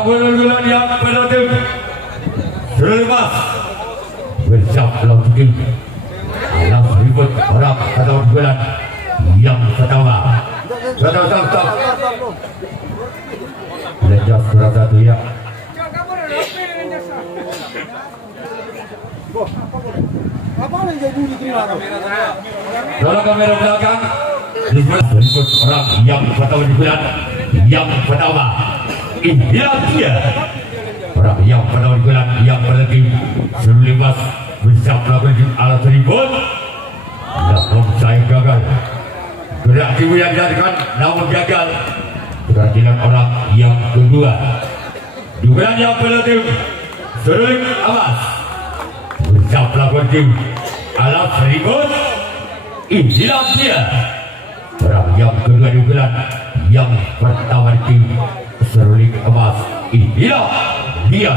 Bulan yang penalti selepas bersiap langsung alam ribut orang atau bulan yang pertama stop lejak surat satu ya tolong kamera belakang ribut orang yang pertama di bulan yang pertama. Inilah dia orang yang pada bulan yang berlagi sebelum bisa melakukan alat ribut. Namun saya gagal. Gerak kiwi yang diadakan namun gagal. Kehadiran orang yang kedua. Dugaan yang berlagi sebelum awas bisa melakukan alat ribut. Inilah dia orang yang kedua di bulan yang pertama di seruling emas. Inilah dia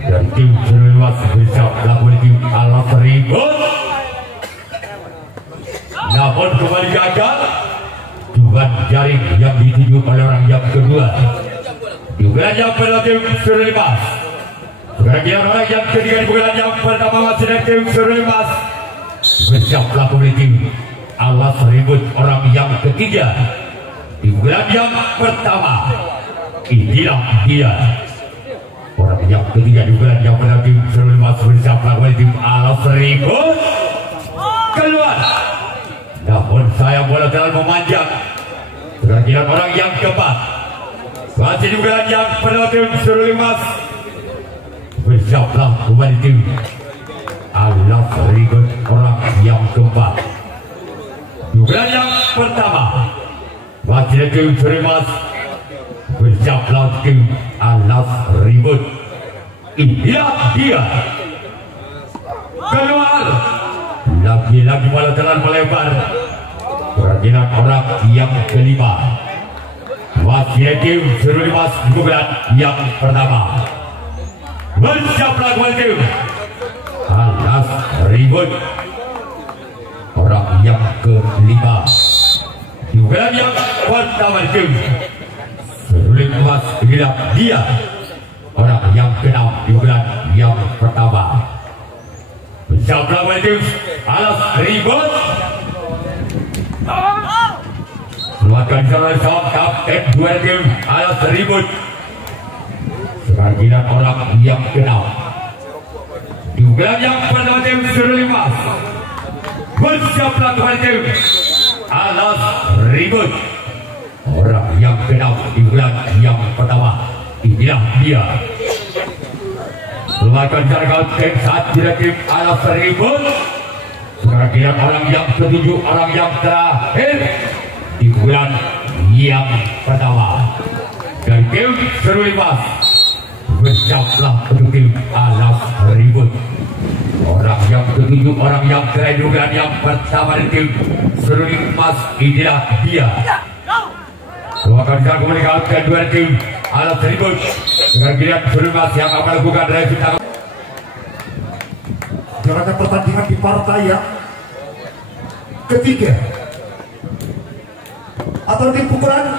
dari tim seruling emas bisa melakukan tim alat ribut, namun kembali gagal dengan jaring yang dituju oleh orang yang kedua. Dugaan yang pada tim seruling emas. Sekarang dia orang yang ketiga di bulan yang pertama masih dari tim seruling emas bisa melakukan tim alat ribut orang yang ketiga. Di bulan yang pertama, inilah dia orang yang ketiga di bulan yang pertama tim seruling emas bersama tim alat ribut keluar. Namun saya bola terlalu memanjang. Kehadiran orang yang keempat masih di bulan yang pertama tim seruling emas bersama kembali tim alat ribut orang yang keempat. Di bulan yang pertama wakil tim seruling emas bersama tim alat ribut. Inilah dia keluar. Lagi-lagi bola terlalu melebar. Kehadiran orang yang kelima wakil tim seruling emas di bulan yang pertama bersama tim alat ribut orang yang kelima. Di bulan yang pertama tim seruling emas. Inilah dia orang yang keenam di bulan yang pertama bersama tim alat ribut. Selamatkan salah seorang kapten dua tim alat ribut. Sebagian orang yang keenam di bulan yang pertama tim seruling emas bersama tim alat ribut orang yang keenam di bulan yang pertama. Inilah dia selamatkan jarak tim saat tim alat ribut. Sekarang orang yang ketujuh, orang yang terakhir di bulan yang pertama dari tim seruling emas bersama untuk tim alat ribut orang yang ketujuh, orang yang terakhir di bulan yang pertama dari tim seruling emas. Inilah dia selamatkan jarak komunikasi dua tim alat ribut. Sekarang seruling emas yang akan melakukan revisi jalannya pertandingan di partai yang ketiga atau di pukulan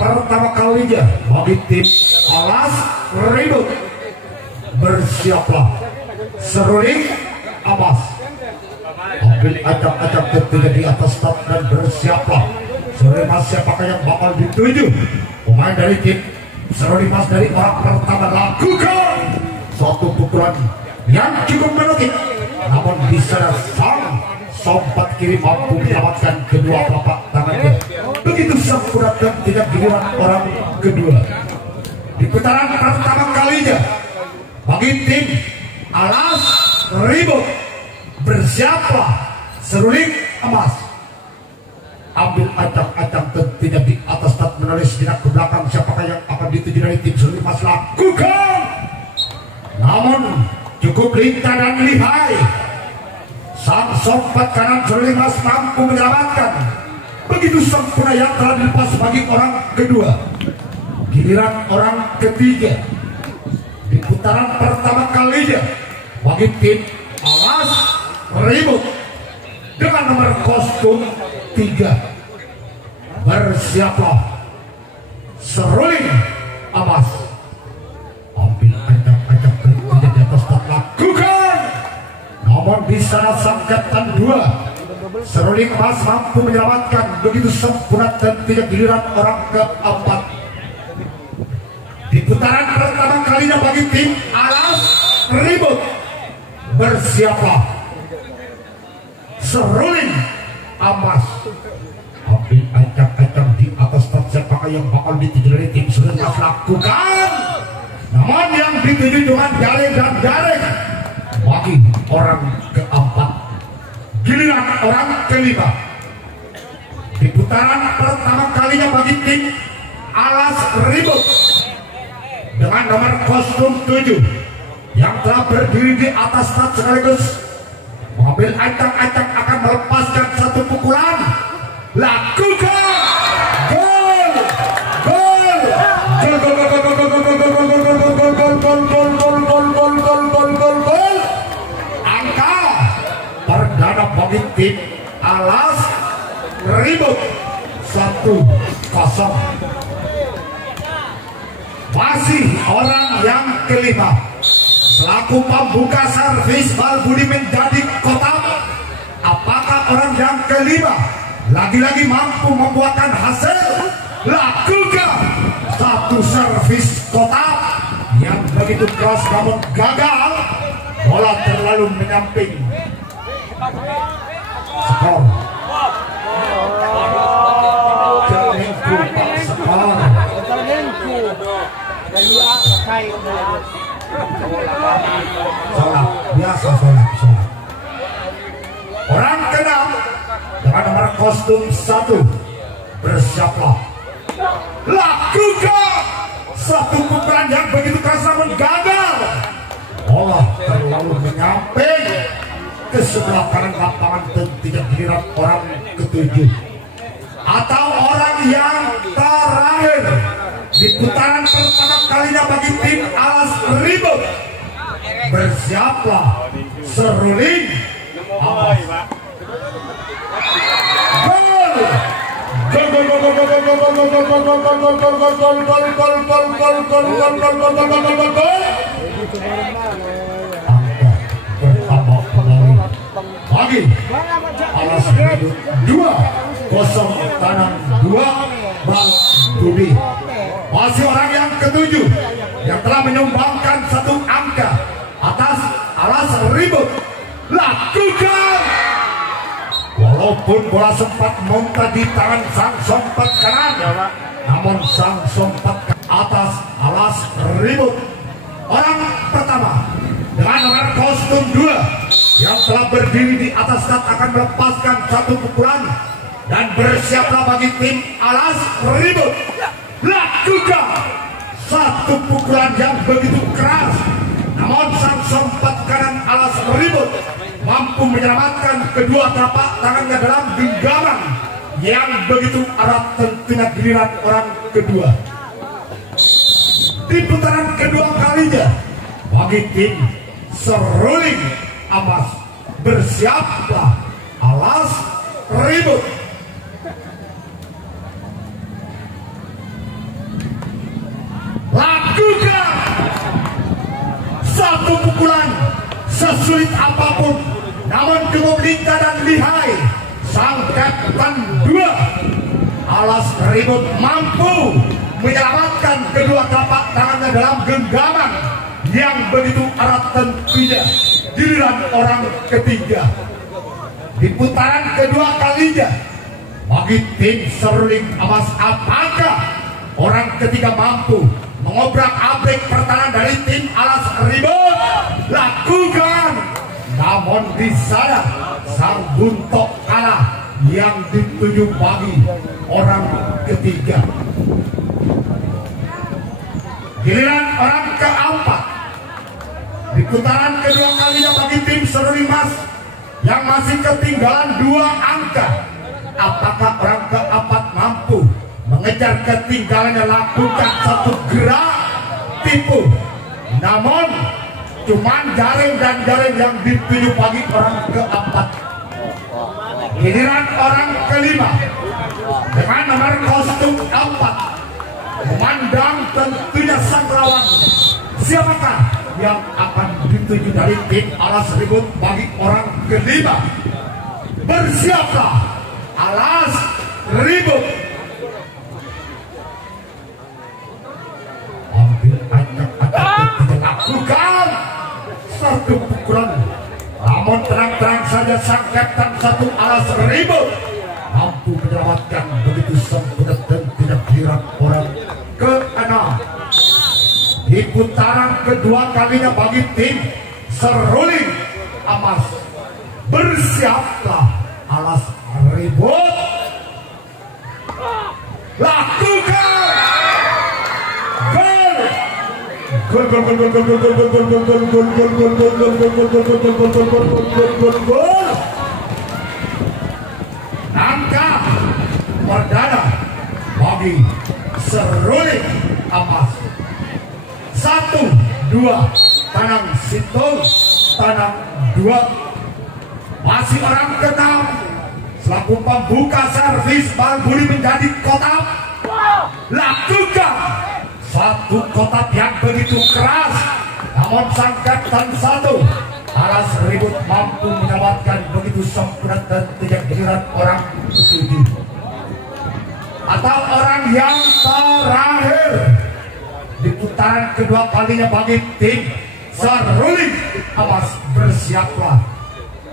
pertama kalinya bagi tim alat ribut. Bersiaplah seruling emas, ambil acak-acak ketiga di atas start dan bersiaplah seruling emas. Siapakah yang bakal dituju? Pemain dari tim seruling emas dari orang pertama lakukan suatu pukulan yang cukup menukik, namun bisa sang sompat kiri mampu menyelamatkan kedua telapak tangannya. Begitu sempurna dan tidak giliran orang kedua di putaran pertama kalinya bagi tim alat ribut. Bersiaplah seruling emas, ambil acak-acak tentunya di atas start menulis tidak ke belakang siapakah yang akan dituju dari tim seruling emas. Lakukan, namun cukup lintah dan lihai. Sang sompat kanan seruling emas mampu menyelamatkan. Begitu sempurna yang telah dilepas bagi orang kedua. Giliran orang ketiga di putaran pertama kalinya bagi tim Alas Ribut dengan nomor kostum 3. Bersiaplah. Seruling Amas. Ambil acak-acak berikutnya di atas tak lakukan. Namun di sana sang kapten 2 Seruling Amas mampu menyelamatkan begitu sempurna dan tidak giliran orang keempat. Di putaran pertama kalinya bagi tim Alas Ribut. Bersiaplah. Seruling Amas. Ambil acak-acak di atas tak siapakah yang bakal dituju dari tim Seruling Amas lakukan. Namun yang dituju cuma jaring dan jaring bagi orang keempat. Giliran orang kelima. Di putaran pertama kalinya bagi tim Alas Ribut dengan nomor kostum 7 yang telah berdiri di atas start sekaligus mengambil acak-acak akan melepaskan satu pukulan. Lakukan. Gol. Gol. Gol. Angka perdana bagi tim Alas Ribut 1-0. Masih orang yang kelima selaku pembuka servis bal budi menjadi kotak. Apakah orang yang kelima lagi-lagi mampu membuahkan hasil? Lakukan satu servis kotak yang begitu keras namun gagal. Bola terlalu menyamping. Skor sholat biasa, sholat. Orang keenam dengan nomor kostum 1. Bersiaplah. Lakukan satu pukulan yang begitu keras namun gagal. Bola terlalu menyamping ke sebelah kanan lapangan dan tidak giliran orang ketujuh atau orang yang terakhir di putaran pertama kalinya bagi tim Alas Ribut. Bersiaplah. Seruling Amas. Gol. Bagi Alas Ribut 2-0 tanam 2 Bang Budi. Masih orang yang ketujuh yang telah menyumbangkan satu angka atas Alas Ribut. Lakukan. Walaupun bola sempat muntah di tangan sang sompat kanan, namun sang sompat ke atas Alas Ribut. Orang pertama dengan nomor kostum 2 yang telah berdiri di atas kat akan melepaskan satu pukulan dan bersiaplah bagi tim Alas Ribut. Lakukan satu pukulan yang begitu keras, namun sang sompat kanan Alas Ribut mampu menyelamatkan kedua telapak tangannya dalam genggaman yang begitu erat tentunya giliran orang kedua. Di putaran kedua kalinya bagi tim Seruling Amas. Bersiaplah Alas Ribut. Lakukan satu pukulan sesulit apapun, namun cukup lincah dan lihai sang kapten 2 Alas Ribut mampu menyelamatkan kedua telapak tangannya dalam genggaman yang begitu erat tentunya giliran orang ketiga. Di putaran kedua kalinya bagi tim Seruling Amas, apakah orang ketiga mampu mengobrak-abrik pertahanan dari tim Alas Ribut? Lakukan. Namun di sana sang buntok kalah yang dituju bagi orang ketiga. Giliran orang keempat di putaran kedua kalinya bagi tim Seruling Amas yang masih ketinggalan 2 angka. Apakah orang keempat mampu mengejar ketinggalannya? Lakukan satu gerak tipu, namun cuman jaring dan jaring yang dituju bagi orang keempat. Giliran orang kelima dengan nomor kostum 4 memandang tentunya sang lawan. Siapakah yang akan dituju dari tim Alas Ribut bagi orang kelima? Bersiaplah Alas Ribut. Ambil acak-acak dilakukan satu pukulan, namun terang-terang saja sang kapten satu Alas Ribut mampu menyelamatkan begitu sempurna dan tidak dirang orang ke-6. Di putaran kedua kalinya bagi tim Seruling Emas. Bersiaplah Alas Ribut. Lakukan gol. Langkah perdana bagi Seruling Emas. 1-2 tanang Sintung, tanang 2. Masih orang ke-6 selaku pembuka servis Bang Budi menjadi kotak. Lakukan satu kotak yang begitu keras, namun sang kapten satu Alas Ribut mampu menyelamatkan begitu sempurna dan tidak giliran orang ke-7 atau orang yang terakhir di putaran kedua kalinya bagi tim Seruling Emas. Bersiaplah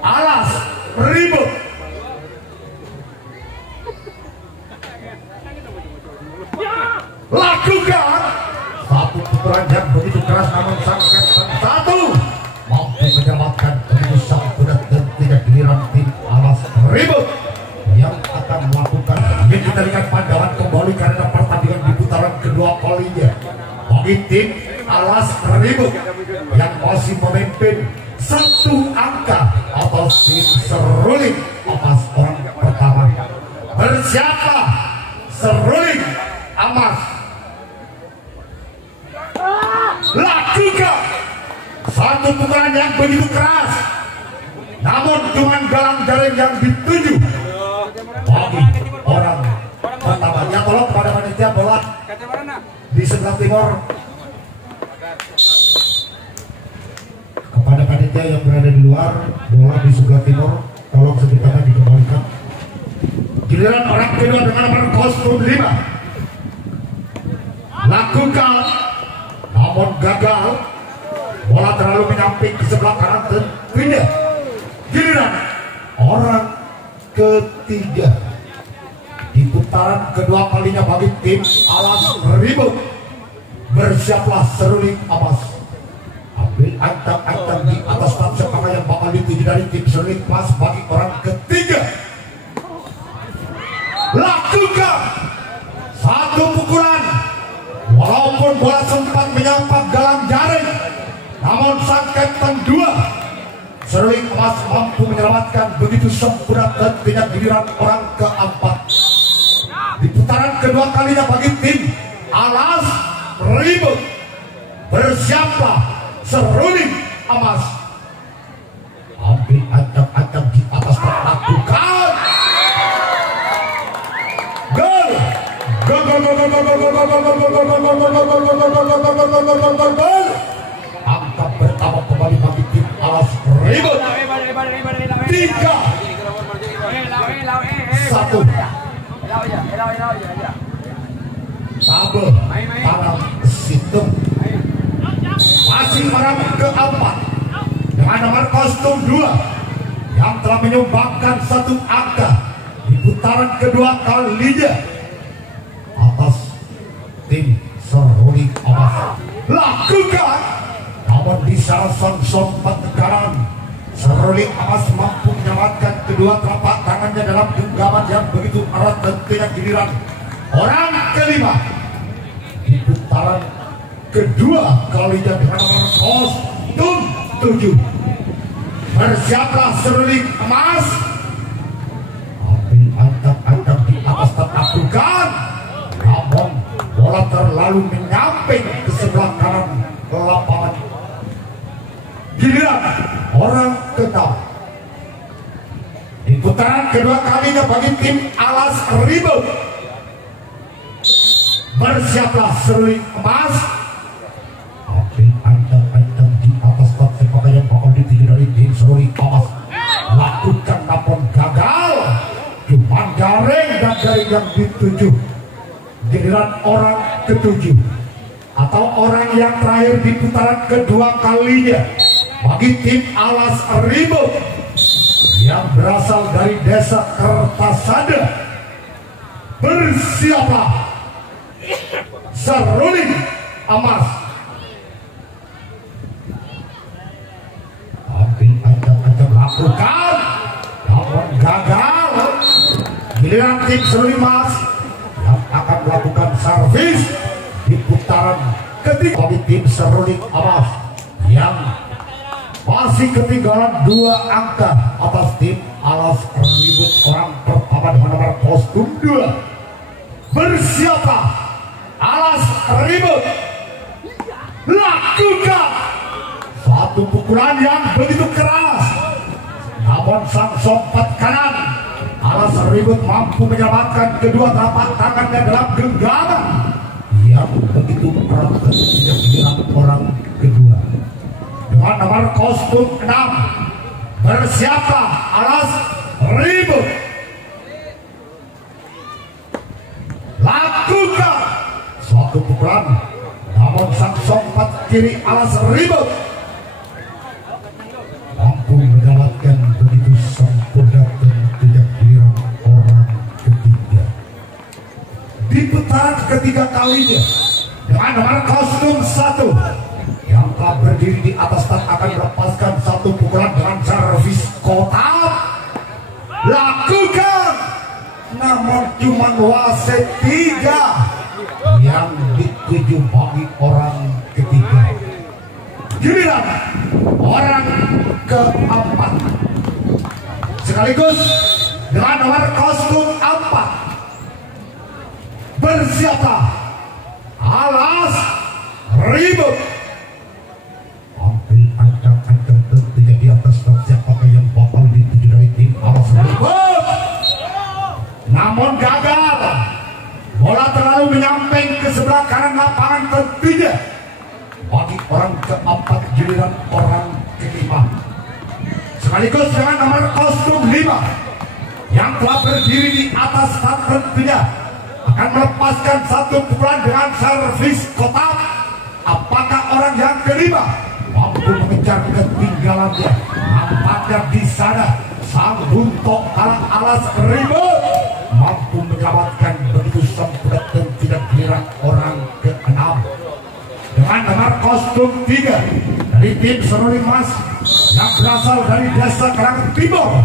Alas Ribut. Lakukan satu pukulan yang begitu keras, namun sang kapten satu mampu menyelamatkan begitu sempurna dan tidak giliran tim Alas Ribut yang akan melakukan. Yang kita lihat pandangan kembali karena pertandingan di putaran kedua kalinya bagi tim Alas Ribut yang masih memimpin satu angka atau tim Seruling Emas orang pertama. Bersiaplah Seruling Emas. Lakukan satu pukulan yang begitu keras, namun cuman galang jaring yang dituju bagi orang pertama. Ya, tolong kepada panitia bola di sebelah timur, kepada panitia yang berada di luar, bola di sebelah timur tolong sebentar dikembalikan. Giliran orang kedua dengan nomor kostum 5. Lakukan, namun gagal. Bola terlalu menyamping ke sebelah kanan tentunya. Giliran orang ketiga di putaran kedua kalinya bagi tim Alas Ribut. Bersiaplah Seruling Emas. Ambil ancang-ancang di atas tak siapakah yang bakal dituju dari tim Seruling Emas bagi orang ketiga. Lakukan satu pukulan, walaupun bola sempat menyampat galang jaring, namun sang kapten 2 Seruling Emas mampu menyelamatkan begitu sempurna dan tidak giliran orang keempat. Di putaran kedua kalinya bagi tim Alas Ribut. Bersiaplah Seruling Emas. Ambil ancang-ancang di atas tak, lakukan gol. Angka pertama kembali bagi tim Alas Ribut. 3-1. Tabel tanang Sintung. Masih orang keempat dengan nomor kostum 2 yang telah menyumbangkan satu angka di putaran kedua kalinya atas tim Seruling Emas. Lakukan, namun di salah sompat kanan Seruling Emas mampu menyelamatkan kedua telapak tangannya dalam genggaman yang begitu erat dan tidak giliran orang kelima di putaran kedua kalinya dengan nomor kostum 7. Bersiaplah Seruling Emas. Ambil ancang-ancang di atas tertaklukkan, namun bola terlalu menyamping ke sebelah kanan lapangan giliran orang keenam. Di putaran kedua kalinya bagi tim Alas Ribut, bersiaplah seruling emas. Tapi ancam-ancam di atas top sepak yang bakal dituju dari tim seruling emas lakukan namun gagal. Cuma jaring dan jaring yang dituju giliran orang ketujuh atau orang yang terakhir di putaran kedua kalinya bagi tim Alas Ribut yang berasal dari desa Kertasada. Bersiaplah seruling emas. Tapi ancam-ancam lakukan namun gagal. Giliran tim seruling emas yang akan melakukan servis di putaran ketiga bagi tim seruling emas yang masih ketinggalan 2 angka atas tim Alas Ribut orang pertama dengan nomor kostum 2. Bersiaplah Alas Ribut, lakukan satu pukulan yang begitu keras, namun sang sompat kanan Alas Ribut mampu menyelamatkan kedua telapak tangannya dalam genggaman yang begitu erat dengan orang kedua. Dengan nomor kostum 6, bersiaplah Alas Ribut, lakukan suatu pukulan, namun sang sompat kiri Alas Ribut mampu mendapatkan begitu sempurna dan tidak giliran orang ketiga. Di putaran ketiga kalinya dengan nomor kostum 1 yang telah berdiri di atas start akan melepaskan satu pukulan dengan servis kotak, lakukan, namun cuma wasit 3 yang dituju bagi orang ketiga. Giliran orang keempat sekaligus dengan nomor kostum 4, bersiaplah Alas Ribut. Ambil ancam-ancam tentunya di atas top siapakah yang bakal dituju dari tim Alas Ribut, namun gagal. Bola terlalu menyamping ke sebelah kanan lapangan tentunya bagi orang keempat giliran orang kelima. Sekaligus dengan nomor kostum 5 yang telah berdiri di atas start tentunya akan melepaskan satu pukulan dengan servis kotak. Apakah orang yang kelima mampu mengejar ketinggalannya? Nampaknya di sana sang buntok Alas Ribut mampu menyelamatkan begitu sempurna dan tidak giliran orang ke-6 dengan nomor kostum 3 dari tim seruling emas yang berasal dari desa Kerang Timur.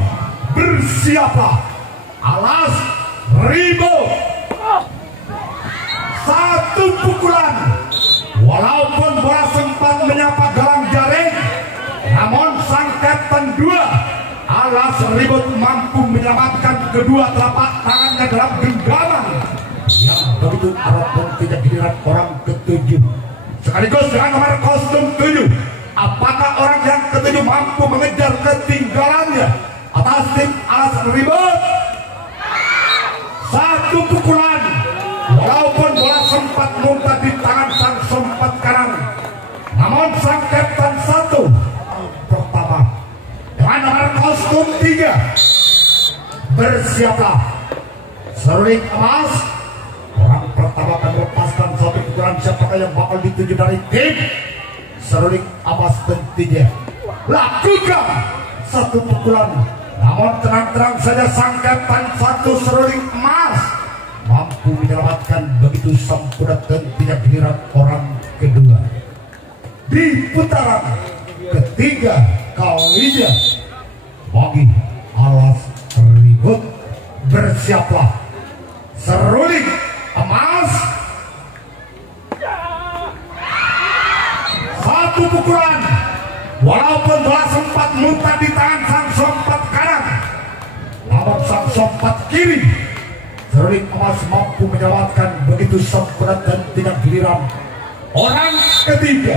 Bersiaplah Alas Ribut, satu pukulan, walaupun bola sempat menyapa galang jaring, namun sang kapten 2 Alas Ribut mampu menyelamatkan kedua telapak tangannya dalam genggaman yang begitu erat dan tidak giliran orang ketujuh. Sekaligus dengan nomor kostum 7, apakah orang yang ketujuh mampu mengejar ketinggalannya atas tim Alas Ribut? Satu pukulan, walaupun bola sempat muntah di tangan sang sompat kanan, namun sang kapten 1 pertama dengan nomor kostum 3, bersiaplah seruling emas. Orang pertama akan melepaskan satu pukulan, siapakah yang bakal dituju dari tim seruling emas tentunya. Lakukan satu pukulan, namun tenang-tenang saja sang kapten 1 seruling emas mampu menyelamatkan begitu sempurna dan tidak giliran orang kedua. Di putaran ketiga kalinya bagi Alas Ribut, bersiaplah seruling emas. Satu pukulan, walaupun bola sempat muntah di tangan sang sompat kanan, namun sang sompat kiri seruling emas mampu menyelamatkan begitu sempurna dan tidak giliran orang ketiga.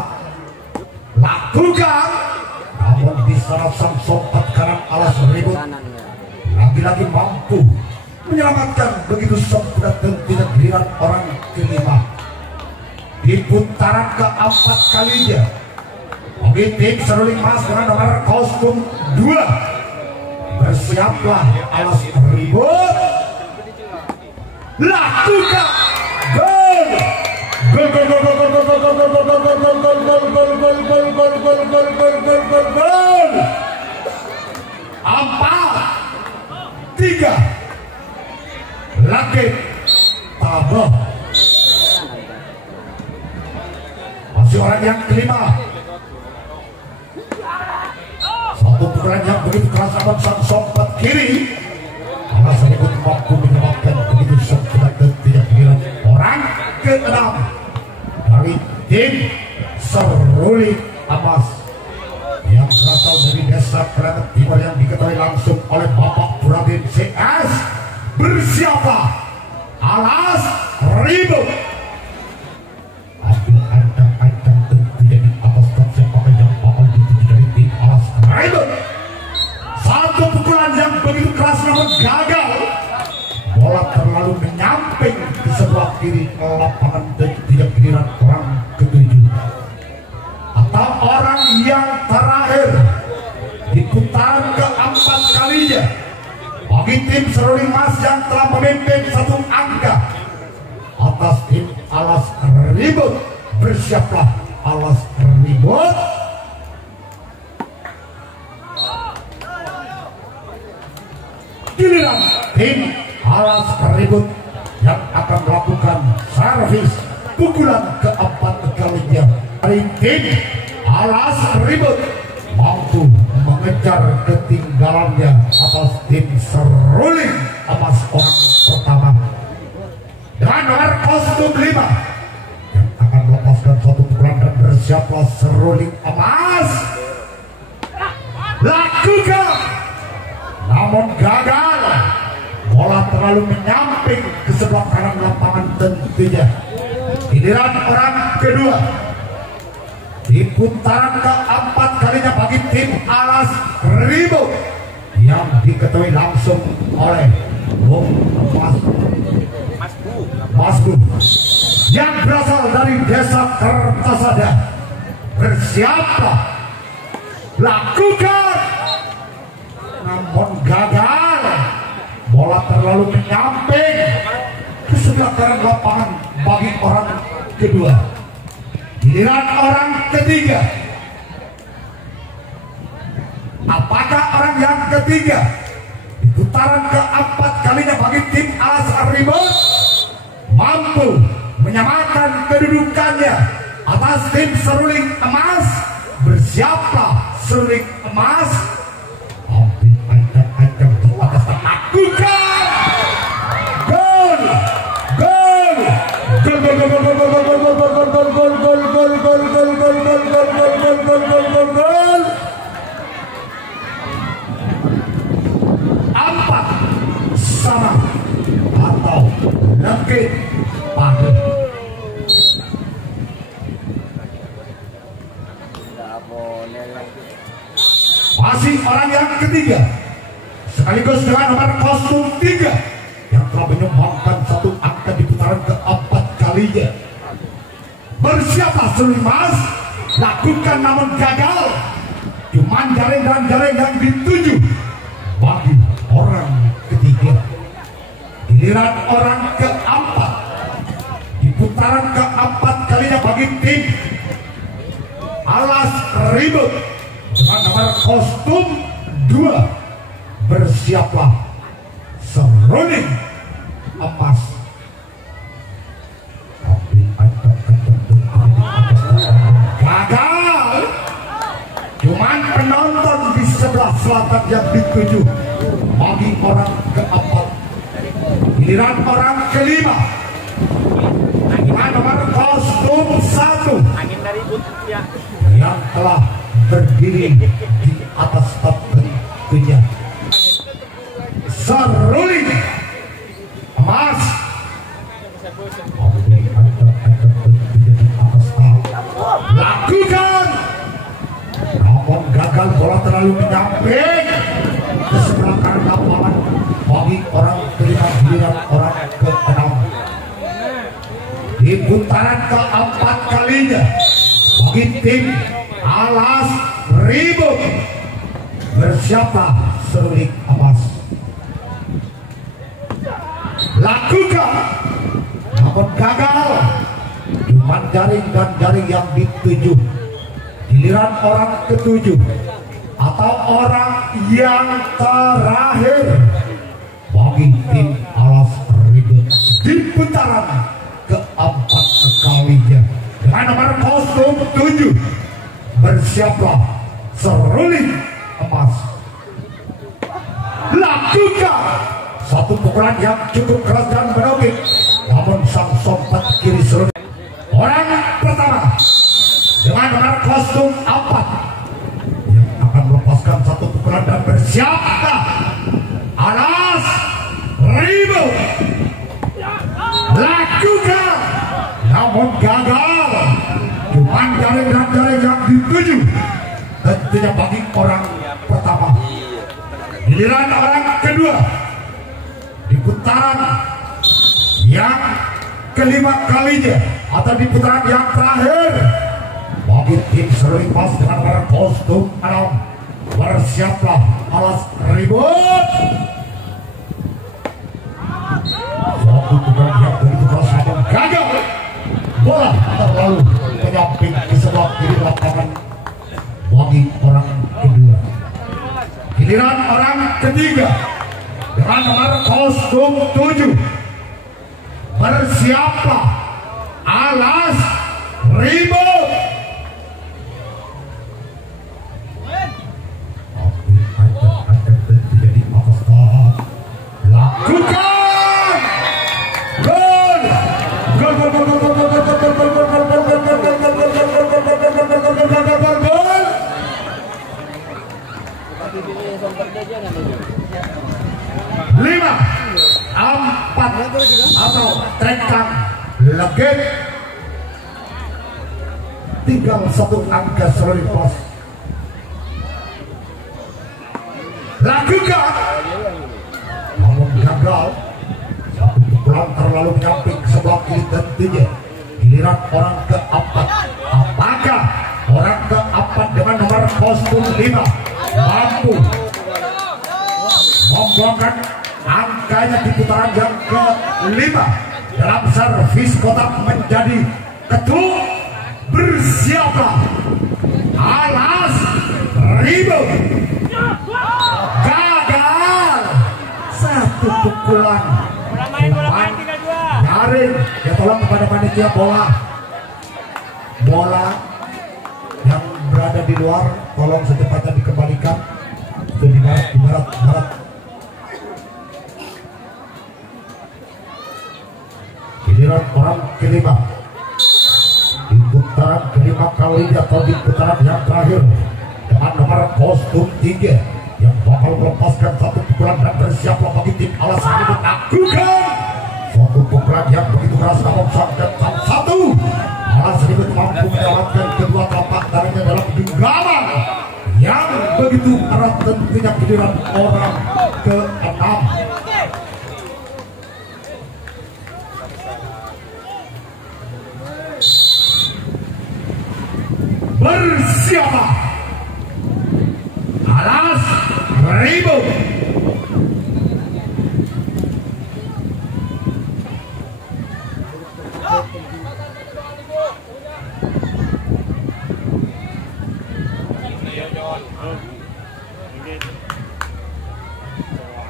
lakukan, namun di sana sang sompat kanan alas ribut lagi-lagi mampu menyelamatkan begitu sempurna tentunya giliran orang kelima. Di putaran keempat kalinya bagi tim seruling emas dengan nomor kostum 2, bersiaplah alas ribut, lakukan gol. Empat, 3 lagi tabah. Masih orang yang kelima. Satu pukulan yang begitu keras akan sang sompat kiri. Alas ribut mampu menyelamatkan begitu sempurna dan tidak giliran orang ke-6 dari tim seruling emas yang berasal dari desa Klemet Timur yang diketahui langsung oleh Bapak Pradin CS. Bersiaplah alas ribut. Ambil ancang-ancang tentunya di atas sepakan yang bakal dituju dari tim alas ribut. Satu pukulan yang begitu keras namun gagal. Bola terlalu menyamping ke sebelah kiri lapangan dan tidak giliran orang ke-7 atau orang yang terakhir di putaran keempat kalinya bagi tim seruling emas yang telah memimpin 1 angka atas tim alas ribut. Bersiaplah alas ribut. Giliran tim alas ribut yang akan melakukan servis pukulan keempat kalinya dari tim alas ribut mampu mengejar ketinggalannya atas tim seruling emas orang pertama dengan nomor kostum 5 yang akan melepaskan satu pukulan dan bersiaplah seruling emas, lakukan namun gagal. Bola terlalu menyamping ke sebelah kanan lapangan tentunya. Giliran orang kedua di putaran keempat kalinya bagi tim alas ribut yang diketahui langsung oleh Bung Masbu yang berasal dari desa Kertasada. Bersiaplah, lakukan namun gagal. Bola terlalu menyamping ke sebelah kanan lapangan bagi orang kedua. Giliran orang ketiga. Apakah orang yang ketiga di putaran keempat kalinya bagi tim alas ribut mampu menyamakan kedudukannya atas tim seruling emas? Bersiaplah seruling emas. Ambil ancang-ancang di atas, lakukan gol. Empat sama atau lebih pada. Masih orang yang ketiga sekaligus dengan nomor kostum 3 yang telah menyumbangkan 1 angka di putaran keempat kalinya. Bersiaplah seruling emas, lakukan namun gagal. Cuman jaring dan jaring yang dituju bagi orang ketiga. Giliran orang keempat di putaran keempat kalinya bagi tim alas ribut dengan nomor kostum 2. Bersiaplah seruling emas. Gagal. Cuman penonton di sebelah selatan yang dituju bagi orang keempat. Giliran orang kelima dengan nomor kostum 1 yang telah berdiri di atas stop tentunya seruling emas. Lakukan gagal, bola terlalu menyamping ke sebelah kanan lapangan bagi orang kelima, giliran orang keenam. Di putaran keempat kalinya bagi tim Alas Ribut, bersiaplah seruling emas. Lakukan, namun gagal. Cuma jaring dan jaring yang dituju. Giliran orang ketujuh atau orang yang terakhir bagi tim Alas Ribut di putaran keempat kalinya dengan nomor kostum 7, bersiaplah seruling emas. Lakukan satu pukulan yang cukup keras dan menokik, namun sang sompat kiri seruling orang pertama dengan nomor kostum 4 yang akan melepaskan satu pukulan dan bersiaplah Alas Ribut. Lakukan, namun gagal. Cuma jaring dan jaring yang dituju tentunya bagi orang pertama. Giliran orang kedua di putaran yang kelima kalinya atau di putaran yang terakhir bagi tim seruling emas dengan nomor kostum 6, bersiaplah Alas Ribut. Suatu pukulan yang begitu keras namun gagal, bola terlalu menyamping di sebelah kiri lapangan bagi orang kedua. Giliran orang ketiga dengan nomor kostum 7, bersiaplah Alas Ribut. Lakukan gol, gol, gol, gol, gol, gol, gol, gol, gol, gol, gol, gol. 5, 4 atau trekang legit, tinggal satu angka seruling emas. Lakukan, namun gagal. Satu pukulan terlalu menyamping ke sebelah kiri tentunya. Giliran orang keempat, apakah orang keempat dengan nomor kostum 5 mampu membuangkan angkanya di putaran yang kelima dalam servis kotak menjadi ketua? Bersiaplah Alas Ribut. Gagal, satu pukulan jaring. Ya tolong kepada panitia, bola yang berada di luar tolong secepatnya dikembalikan ke di barat. Giliran orang kelima di putaran kelima kali atau di putaran yang terakhir dengan nomor kostum 3 yang bakal melepaskan satu pukulan dan bersiaplah bagi tim Alas Ribut. Lakukan suatu pukulan yang begitu keras namun sampai satu Alas Ribut mampu menyelamatkan kedua telapak tangannya dalam genggaman yang begitu erat. Tentunya giliran orang ke-6. Bersiaplah Alas Ribut.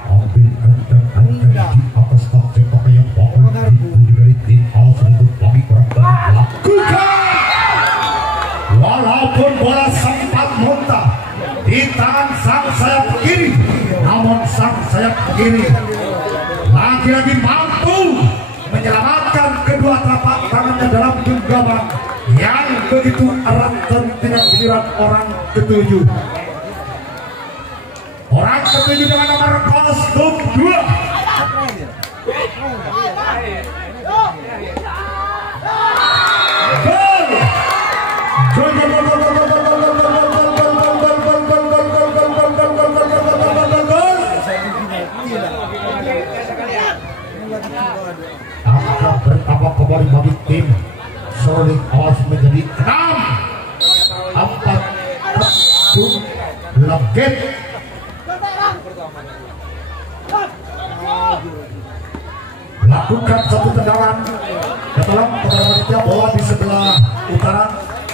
Ambil ancang-ancang di atas tak sepak yang bakal dituju dari tim Alas Ribut bagi orang kedua. Lakukan, walaupun bola sempat muntah di tangan sang sayap kiri, namun sang sayap kiri lagi-lagi mampu menyelamatkan kedua telapak tangannya dalam genggaman yang begitu erat. Tentunya giliran orang ketujuh. Orang ketujuh dengan nomor kostum 2. Gol! Gol! bangkit. Lakukan satu tendangan ke dalam kepada panitia, bola di sebelah utara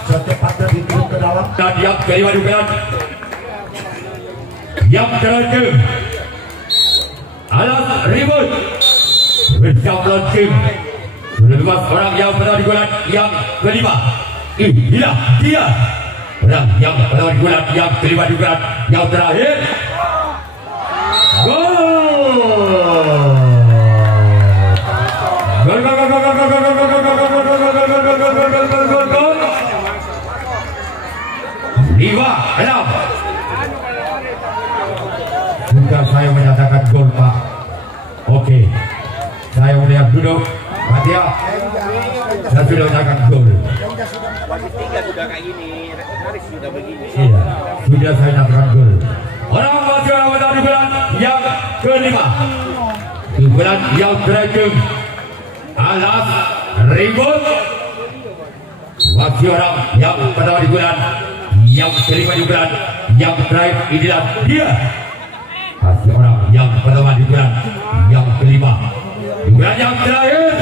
secepatnya dikirim ke dalam. Dan yang kelima dugaan yang terakhir alas ribut bersama tim sudah 15 orang yang pernah digunakan yang kelima. Inilah dia orang yang pernah digunakan yang kelima dugaan yang terakhir. Gol! Gol! Lima, enam. Sudah saya menyatakan gol, Pak. Oke, saya melihat duduk. Matia, saya sudah menyatakan gol. Wasit 3 sudah kayak gini, Haris sudah begini. Iya, sudah saya nyatakan gol. Orang masih orang menang di bulan yang kelima. Di bulan yang terakhir alas ribut. Masih orang yang pertama di bulan yang kelima di bulan yang terakhir. Inilah dia. Masih orang yang pertama di bulan yang kelima. Di bulan yang terakhir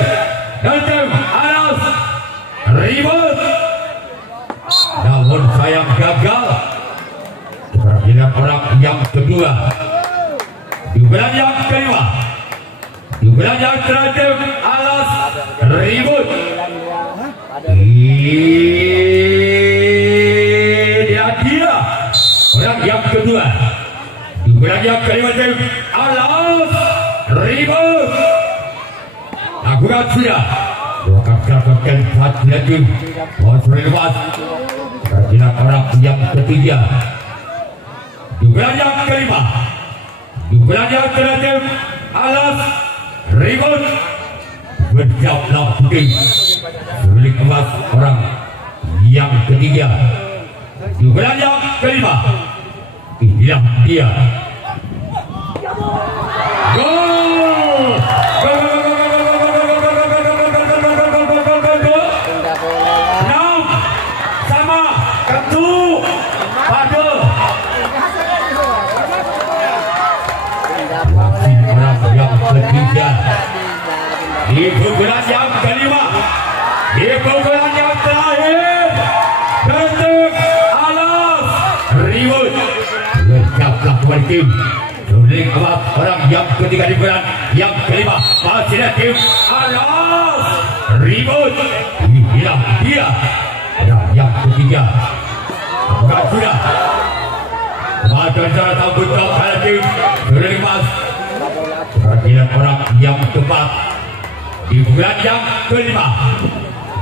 datang alas ribut. Namun sayang gagal. Dengan orang yang kedua di bulan yang kelima, di bulan yang terakhir alas ribut. Dia orang yang kedua di bulan yang kelima alas ribut. Lakukan sudah lakukan satu lagi lepas dengan orang yang ketiga di bulan yang kelima, di bulan yang terakhir alas ribut berjauh putih milik emas orang yang ketiga di bulan yang kelima. Inilah dia. Gol! Enam sama kartu pada orang yang ketiga di bulan yang kelima, di bulan yang terakhir bentuk alas ribut berjablah tim suling emas orang yang ketiga di bulan yang kelima masih ada tim alas ribut. Inilah dia yang ketiga. Apakah sudah Makan cara tambut top hati suling emas perhatian orang yang tepat di bulan yang kelima,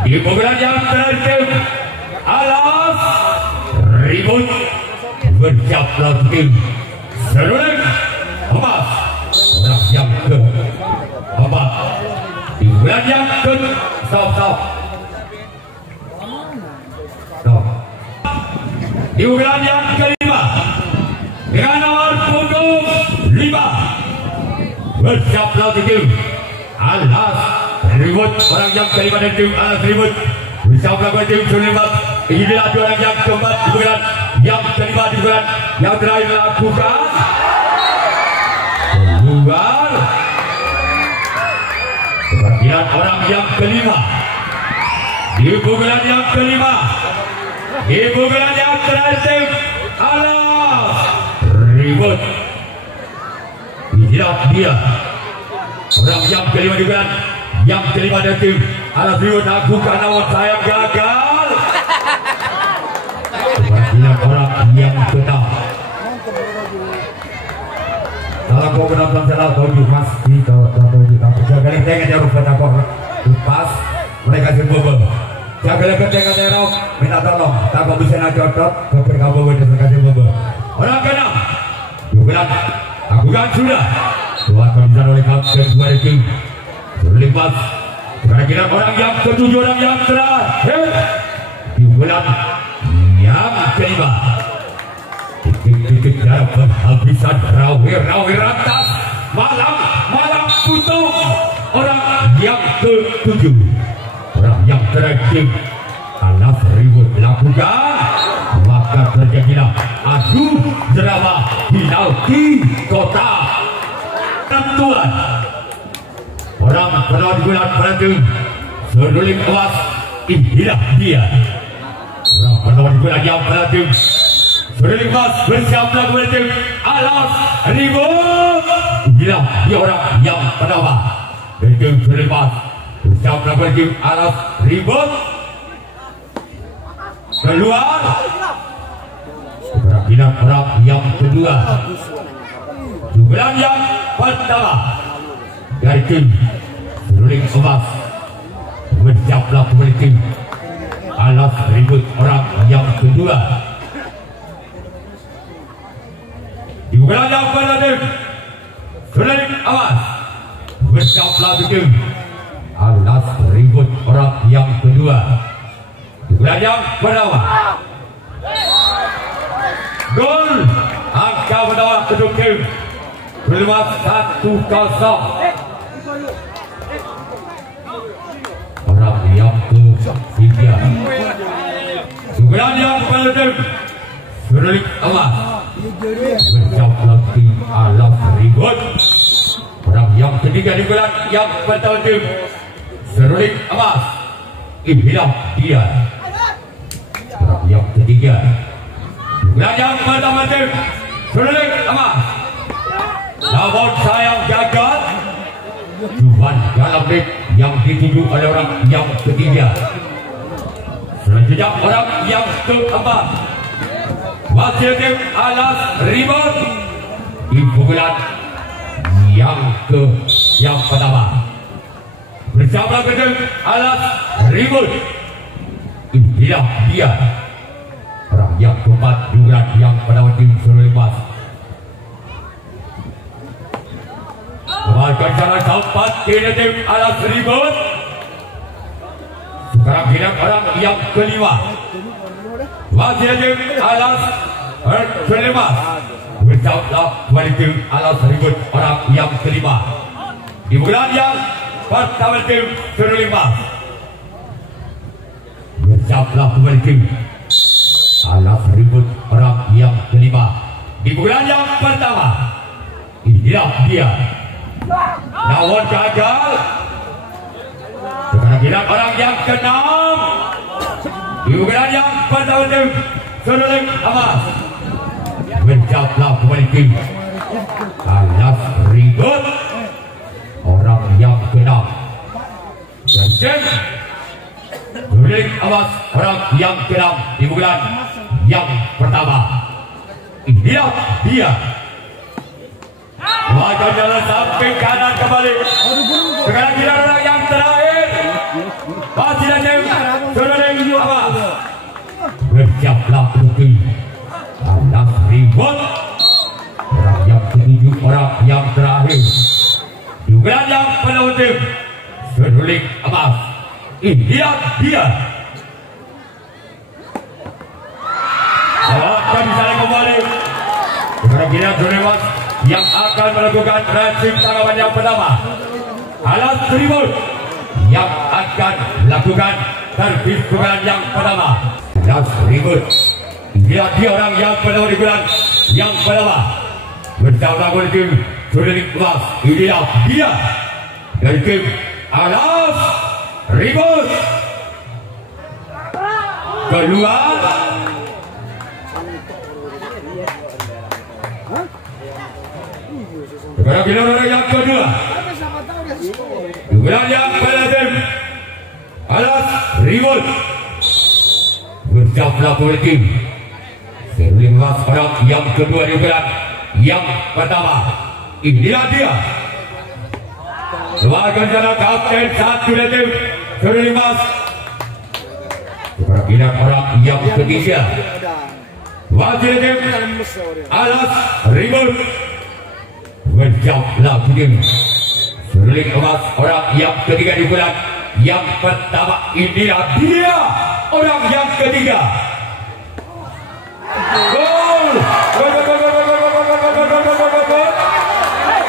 di bulan yang terakhir alas ribut berjablah tim suling emas orang yang keempat di bulan yang stop di bulan yang kelima dengan nomor punggung 5 berjablah tim alas ribut orang yang kelima dan tim alas ribut berjablah tim sulimat. Inilah orang yang keempat di bulan yang kelima di bulan yang terakhir lakukan keluar sebagian orang yang kelima di bulan yang kelima, di bulan yang terakhir alas ribut. Inilah dia orang yang kelima di bulan yang kelima dan tim alas ribut lakukan namun sayang gagal. Sebagian orang yang keenam. Kalau kau penonton salah tahu di mas di tahu di kampus. Jangan tengok jauh pada kau lepas mereka sembunyi. Jangan tengok jauh minta tolong. Tak kau bisa nak jodoh ke kampus mereka sembunyi. Orang keenam. Bukan lakukan sudah. Tuan pembicaraan oleh kapten 2000 terlibat. Kira-kira orang yang ketujuh orang yang terakhir di bulan yang kelima. Titik-titik dalam penghabisan rawi ratas malam tutup orang yang ketujuh, orang yang terakhir alas ribut lakukan maka terjadilah adu drama penalti kotak tentuan. Orang penonton digunakan penonton seruling awas, inilah dia. Orang penonton digunakan yang penonton seruling awas bersiaplah penonton alas ribut. Inilah dia orang yang pertama. Penonton seruling awas bersiaplah penonton alas ribut. Keluar. Kemudian orang yang kedua. Dugaan yang pertama dari tim seruling emas bersiaplah kembali tim alas ribut orang yang kedua. Dugaan yang pertama tim seruling emas bersiaplah tim alas ribut orang yang kedua. Dugaan yang pertama gol angka pertama kedua tim berluas 1-0. Orang yang ketiga dugaan yang pertama seruling emas bersiaplah tim alas ribut. Orang yang ketiga dugaan yang pertama tim seruling emas, inilah dia. Orang yang ketiga dugaan yang pertama tim seruling emas, namun sayang gagal. Cuman dalam leg yang dituju oleh orang yang ketiga. Selanjutnya orang yang keempat masih tim alas ribut di pukulan yang pertama bersama tim alas ribut, inilah dia. Orang yang keempat juga yang pertama tim seruling emas. Kembalikan jalan keempat kini tim alas ribut. Sekarang bilang orang yang kelima masih tim alas seruling emas. Bersama kembali tim alas ribut orang yang kelima. Di bulan yang pertama tim seruling emas. Bersama kembali tim alas ribut orang yang kelima. Di bulan yang pertama, inilah dia. Namun gagal. Sekarang bilang orang yang keenam. Di bulan yang pertama tim seruling emas. Menjawablah kembali tim alas ribut orang yang keenam. Dan tim seruling emas orang yang keenam di bulan yang pertama, inilah dia. Maka jalan samping kanan kembali. Sekarang kita orang yang terakhir masih ada tim seruling emas. Bersiaplah untuk alas ribut orang yang ketujuh, orang yang terakhir juga yang penonton seruling emas, inilah dia. Akan saling kembali. Sekarang kita seruling emas yang akan melakukan racing tanggapan yang pertama. Alas ribut yang akan melakukan servis pukulan yang pertama. Alas ribut, inilah dia orang yang pertama di bulan yang pertama. Bersama tim seruling emas, inilah dia dari tim alas ribut. Keluar. Sekarang kita orang yang kedua. Dugaan yang pada tim alas ribut. Bersiaplah tim seruling emas orang yang kedua di bulan yang pertama, inilah dia. Sebagai jalan kapten satu dari tim seruling emas. Sekarang kita orang yang ketiga. Wakil tim alas ribut. Bersiaplah tim seruling emas orang yang ketiga di bulan yang pertama, inilah dia orang yang ketiga. Gol!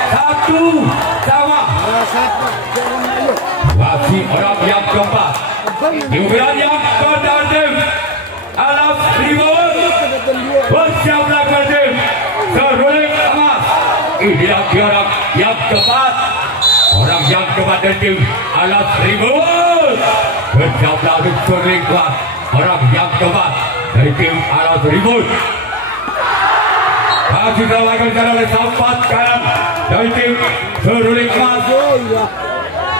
Satu sama. Masih orang yang keempat di bulan yang pertama, alas ribut. bersiaplah tim seruling emas. Inilah orang yang keempat. Orang yang keempat dari tim Alas Ribut. Bersiaplah untuk seruling emas. Orang yang keempat dari tim Alas Ribut. Masih dilakukan oleh sampat kanan dari tim seruling emas.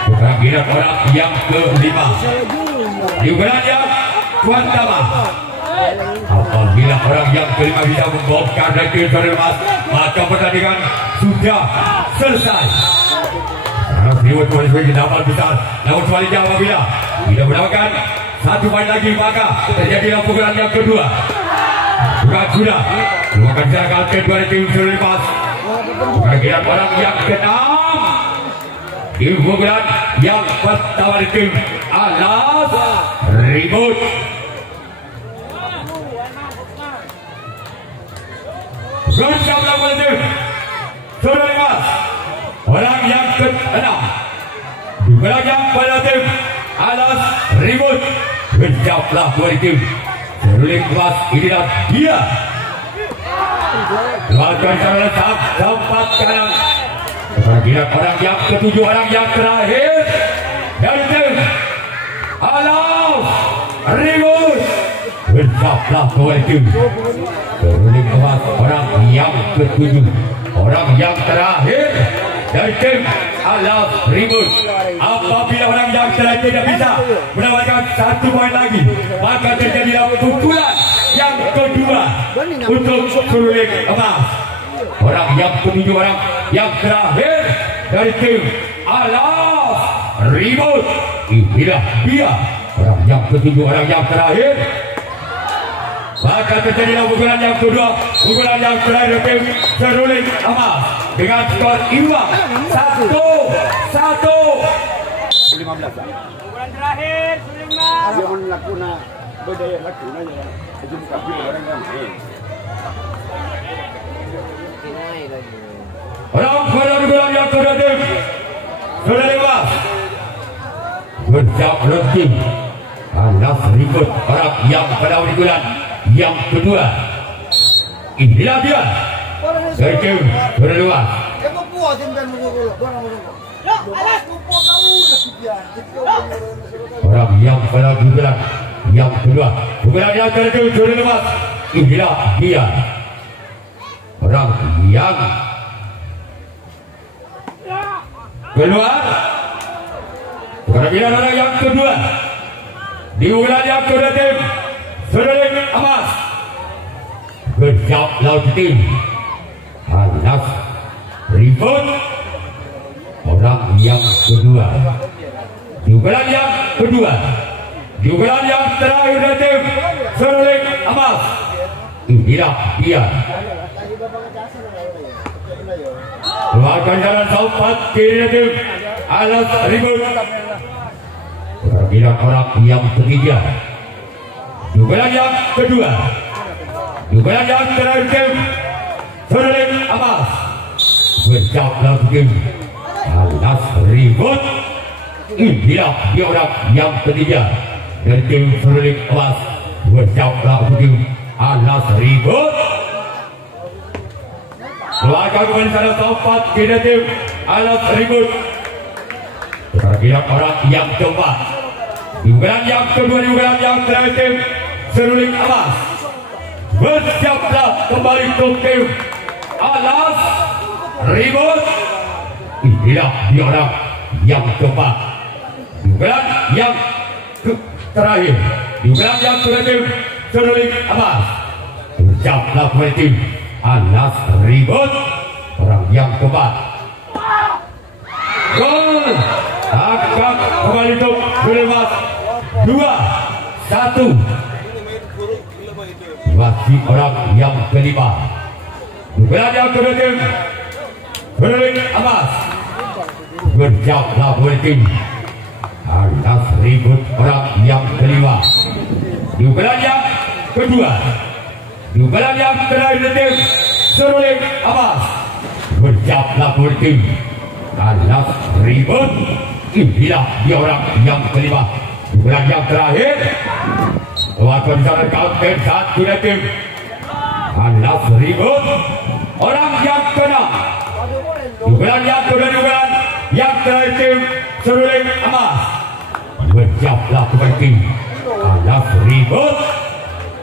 Kemungkinan orang yang kelima diukuran yang Kuantama. Apabila orang yang kelima bisa membongkar dari tim seruling emas, maka pertandingan sudah selesai. Alas Ribut boleh dapat besar. Namun sebaliknya apabila tidak mendapatkan satu poin lagi, maka terjadilah pukulan yang kedua. Bukan sudah melakukan serangan kedua dari tim seruling emas. Kemungkinan orang yang keenam di pukulan yang pertama di tim Alas Ribut. Bersiaplah pada tim seruling emas. Orang yang keenam di pukulan yang pada tim Alas Ribut. Bersiaplah pada tim seruling emas. Inilah dia. Lakukan serangan tempat kanan. Kemungkinan orang yang ketujuh, orang yang terakhir dari tim Alas Ribut. Bersiaplah pada tim seruling emas. Orang yang ketujuh, orang yang terakhir dari tim Alas Ribut. Apabila orang yang terakhir tidak bisa mendapatkan satu poin lagi, maka terjadilah pukulan yang kedua untuk seruling emas. Orang yang ketujuh, orang yang terakhir dari tim Alas Ribut. Inilah dia. Orang yang ketujuh, orang yang terakhir. Maka terjadilah pukulan yang kedua, pukulan yang terakhir tim seruling emas dengan skor imbang 1-1. 15 pukulan terakhir seruling emas. Dia menakuna berdaya lakuna ya. Itu bukan orang yang main. Orang pada pukulan yang kedua tim seruling emas. Bersiap tim Alas Ribut. Orang yang pada pukulan yang kedua. Inilah dia dari tim seruling emas. Orang yang pada pukulan yang kedua, pukulan yang dari tim seruling emas. Inilah dia. Orang yang keluar. Kemungkinan orang yang kedua di pukulan yang kedua tim seruling emas. Bersiap lawan tim Alas Ribut. Orang yang kedua di pukulan yang kedua, di pukulan yang terakhir dari tim seruling emas. Inilah dia. Keluarkan jalan sopat kiri tim Alas Ribut. Kemungkinan orang yang ketiga di pukulan yang kedua, di pukulan yang terakhir tim seruling emas. Bersiap lawan tim Alas Ribut. Inilah dia orang yang ketiga dari tim seruling emas. Bersiap lawan tim Alas Ribut. Keluarkan kembali sana tempat kiri tim Alas Ribut. Kemungkinan orang yang keempat di pukulan yang kedua, di pukulan yang terakhir tim seruling emas. Bersiaplah kembali untuk tim Alas Ribut. Inilah dia orang yang keempat di pukulan yang terakhir, di pukulan yang terakhir tim seruling emas. Bersiaplah kembali tim Alas Ribut. Orang yang keempat. Gol. Angkat kembali untuk seruling emas 2-1. Masih orang yang kelima. Pukulan yang kedua tim seruling emas. Bersiaplah kembali tim Alas Ribut. Orang yang kelima. Di pukulan yang kedua, di pukulan yang terakhir tim seruling emas. Bersiaplah kembali tim Alas Ribut. Inilah dia orang yang kelima. Di pukulan yang terakhir. Waktu di sana counter 1 tim Alas ribut orang yang keenam. Dugaan yang kedua, dugaan yang terakhir seruling emas. Bersiaplah kembali. Alas ribut.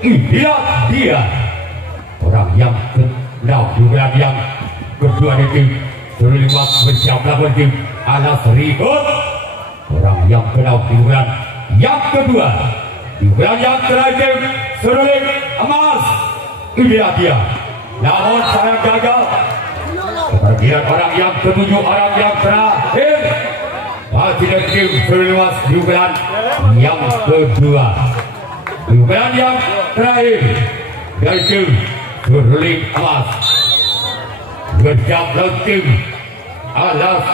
Inilah dia orang yang keenam. Dugaan yang kedua itu seruling emas. Bersiaplah kembali. Alas ribut orang yang keenam. Dugaan yang kedua, dugaan yang terakhir seruling emas. Inilah dia. Namun saya gagal. Kemudian orang yang ketujuh, orang yang terakhir masih dekat seluas dugaan yang kedua. Dugaan yang terakhir yaitu seruling emas. Bersiap tim alas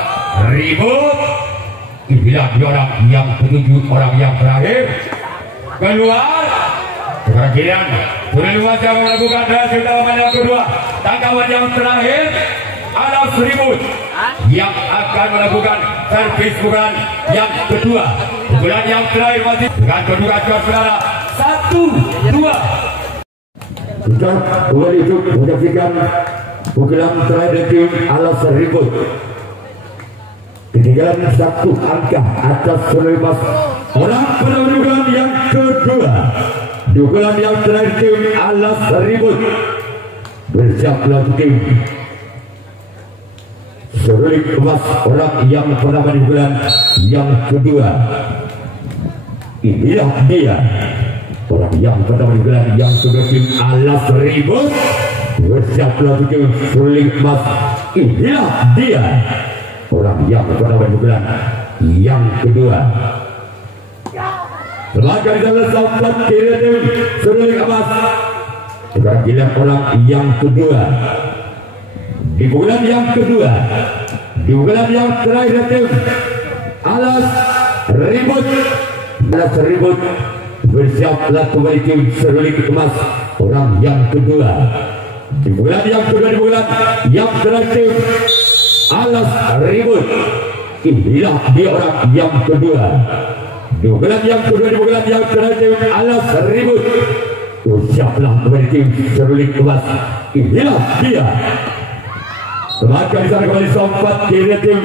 ribut. Inilah dia orang yang ketujuh, orang yang terakhir keluar. Kemudian seruling emas yang melakukan hasil tawaman yang kedua. Tangkapan yang terakhir alas ribut yang akan melakukan servis pukulan yang kedua. Pukulan yang terakhir masih dengan kedudukan saudara 1-2. Kita kembali itu menyaksikan pukulan terakhir tim alas ribut. Ketinggalan 1 angka atas seruling emas. Orang pendudukan yang kedua. Dugaan yang terakhir tim alas ribut. Bersiaplah tim seruling emas orang yang pertama di bulan yang kedua. Inilah dia orang yang pertama di bulan yang kedua tim alas ribut. Bersiaplah tim seruling emas. Inilah dia orang yang pertama di bulan yang kedua. Sebagai dalam sampai kiri tim seruling emas. Kegilaan orang yang kedua di bulan yang kedua, di bulan yang terakhir tim alas ribut. Alas ribut. Bersiaplah kembali tim seruling emas orang yang kedua. Di bulan yang kedua, di bulan yang terakhir tim alas ribut. Inilah dia orang yang kedua. Di bulan yang kedua, di bulan yang terakhir tim alas ribut. Bersiaplah kembali tim seruling emas. Inilah dia. Semakin di sana kembali sempat kiri tim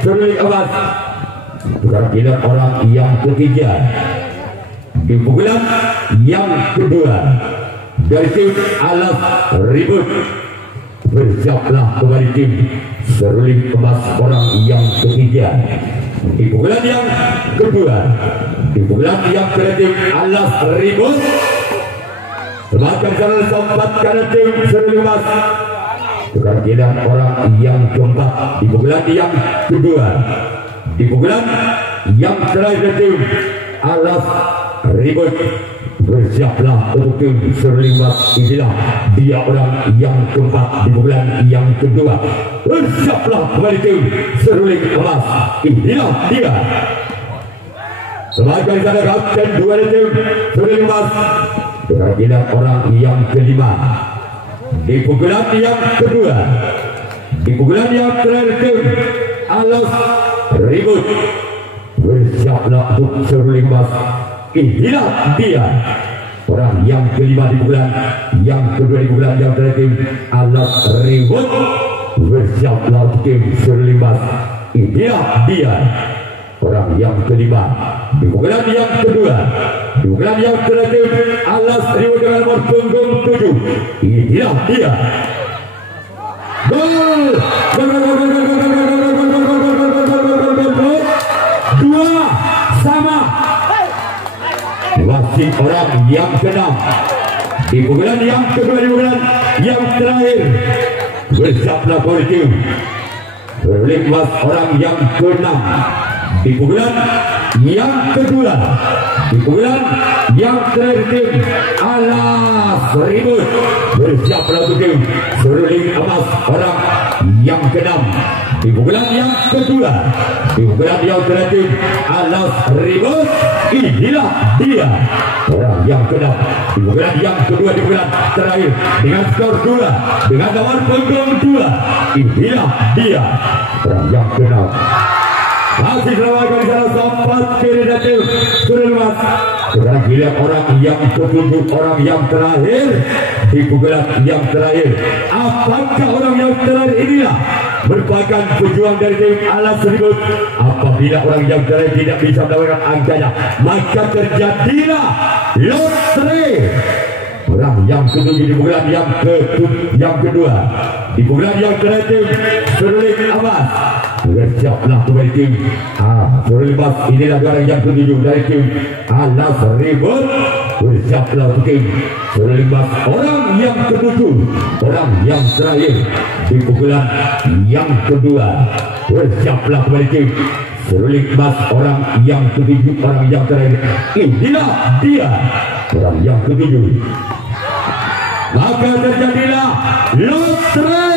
seruling emas. Kegilaan orang yang ketiga di bulan yang kedua dari tim alas ribut. Bersiaplah kembali tim seruling emas orang yang ketiga di bulan yang kedua, di bulan yang ketiga tim alas ribut. Semakin sana sempat karena tim seruling emas. Kegilaan orang yang keempat di bulan yang kedua, di bulan yang terakhir tim alas ribut. Bersiaplah untuk tim seruling emas. Inilah dia orang yang keempat di bulan yang kedua. Bersiaplah kembali tim seruling emas. Inilah dia. Sebagai sana kapten dua tim seruling emas. Kegilaan orang yang kelima di pukulan yang kedua, di pukulan yang terakhir tim alas ribut. Bersiaplah untuk seruling emas. Inilah dia orang yang kelima di bulan yang kedua, di bulan yang terakhir tim alas ribut. Bersiaplah untuk tim seruling emas. Inilah dia orang yang kelima di pukulan yang kedua, di bulan yang terakhir alas ribut dengan nomor punggung 7. Inilah dia. Gol! Dua sama. Wasit orang yang keenam di bulan yang kedua, di bulan yang terakhir. Bersiaplah politik. Seruling emas orang yang keenam di bulan yang kedua, di bulan yang terakhir tim alas ribut. Bersiaplah untuk tim seruling emas orang yang keenam di bulan yang kedua, di bulan yang terakhir tim alas ribut. Inilah dia orang yang keenam di bulan yang kedua, di bulan terakhir dengan skor 2, dengan nomor punggung 2. Inilah dia orang yang keenam. Masih selama kali sana sempat kiri datif seruling emas Sekarang giliran orang yang ketujuh, orang yang terakhir di pukulan yang terakhir. Apakah orang yang terakhir inilah merupakan pejuang dari tim Alas Ribut? Apabila orang yang terakhir tidak bisa mendapatkan angkanya, maka terjadilah lotre. Orang yang ketujuh di pukulan yang kedua, di pukulan yang terakhir tim Seruling Abbas. Bersiaplah kembali tim Seruling Abbas. Inilah orang yang ketujuh dari tim Alas Ribut. Bersiaplah tim Seruling Abbas. Orang yang ketujuh, orang yang terakhir di pukulan yang kedua. Bersiaplah kembali tim Seruling Abbas. Orang yang ketujuh, orang yang terakhir. Inilah dia orang yang ketujuh. Maka terjadilah lotre.